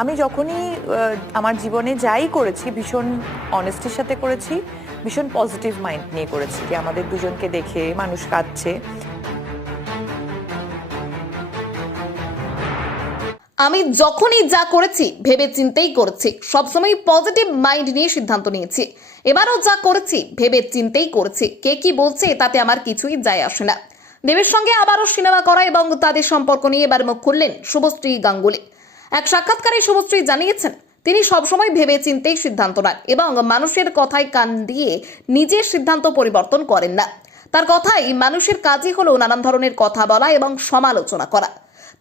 আমি যখনই আমার জীবনে যাই করেছি ভীষণ অনেস্টির সাথে করেছি, ভীষণ পজিটিভ মাইন্ড নিয়ে করেছি যে আমাদের দুজনকে দেখে মানুষ কাঁদছে। আমি যখনই যা করেছি ভেবে চিন্তেই করেছি, সবসময় পজিটিভ মাইন্ড নিয়ে সিদ্ধান্ত নিয়েছি। এবারও যা করেছি ভেবে চিন্তেই করেছি, কে কি বলছে তাতে আমার কিছুই যায় আসে না। দেবের সঙ্গে আবারও সিনেমা করা এবং তাদের সম্পর্ক নিয়ে এবার মুখ খুললেন শুভশ্রী গাঙ্গুলি। এক সাক্ষাৎকারে শুভশ্রী জানিয়েছেন তিনি সবসময় ভেবে চিন্তেই সিদ্ধান্ত নেন এবং মানুষের কথায় কান দিয়ে নিজের সিদ্ধান্ত পরিবর্তন করেন না। তার কথাই মানুষের কাজই হলো নানান ধরনের কথা বলা এবং সমালোচনা করা,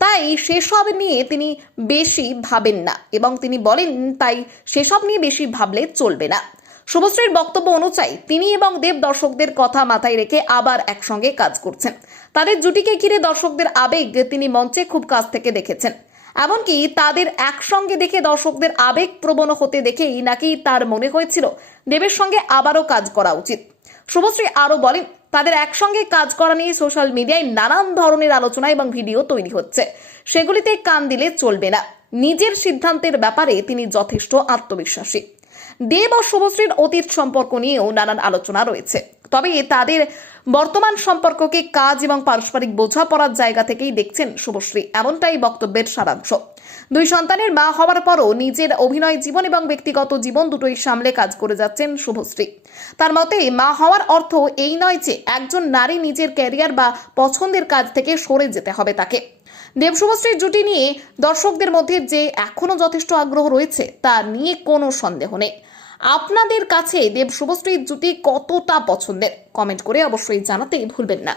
তাই সেসব নিয়ে তিনি বেশি ভাবেন না এবং তিনি বলেন তাই সেসব নিয়ে বেশি ভাবলে চলবে না। শুভশ্রীর বক্তব্য অনুযায়ী তিনি এবং দেব দর্শকদের কথা মাথায় রেখে আবার একসঙ্গে কাজ করছেন। তাদের জুটিকে ঘিরে দর্শকদের আবেগ তিনি মঞ্চে খুব কাছ থেকে দেখেছেন। এমনকি তাদের একসঙ্গে দেখে দর্শকদের আবেগ প্রবণ হতে দেখেই নাকি তার মনে হয়েছিল দেবের সঙ্গে আবারও কাজ করা উচিত। শুভশ্রী আরও বলেন তাদের একসঙ্গে কাজ করা নিয়ে সোশ্যাল মিডিয়ায় নানান ধরনের আলোচনা এবং ভিডিও তৈরি হচ্ছে, সেগুলিতে কান দিলে চলবে না। নিজের সিদ্ধান্তের ব্যাপারে তিনি যথেষ্ট আত্মবিশ্বাসী। দেব ও শুভশ্রীর অতীত সম্পর্ক নিয়েও নানান আলোচনা রয়েছে, তবে তাদের বর্তমান সম্পর্ককে কাজ এবং পারস্পরিক বোঝাপড়ার জায়গা থেকেই দেখছেন শুভশ্রী, এমনটাই বক্তব্যের সারাংশ। দুই সন্তানের মা হওয়ার পরও নিজের অভিনয় জীবন এবং ব্যক্তিগত জীবন দুটোই সামলে কাজ করে যাচ্ছেন শুভশ্রী। তার মতে মা হওয়ার অর্থ এই নয় যে একজন নারী নিজের ক্যারিয়ার বা পছন্দের কাজ থেকে সরে যেতে হবে তাকে। দেব শুভশ্রীর জুটি নিয়ে দর্শকদের মধ্যে যে এখনো যথেষ্ট আগ্রহ রয়েছে তা নিয়ে কোনো সন্দেহ নেই। আপনাদের কাছে দেব শুভশ্রীর জুটি কতটা পছন্দের কমেন্ট করে অবশ্যই জানাতে ভুলবেন না।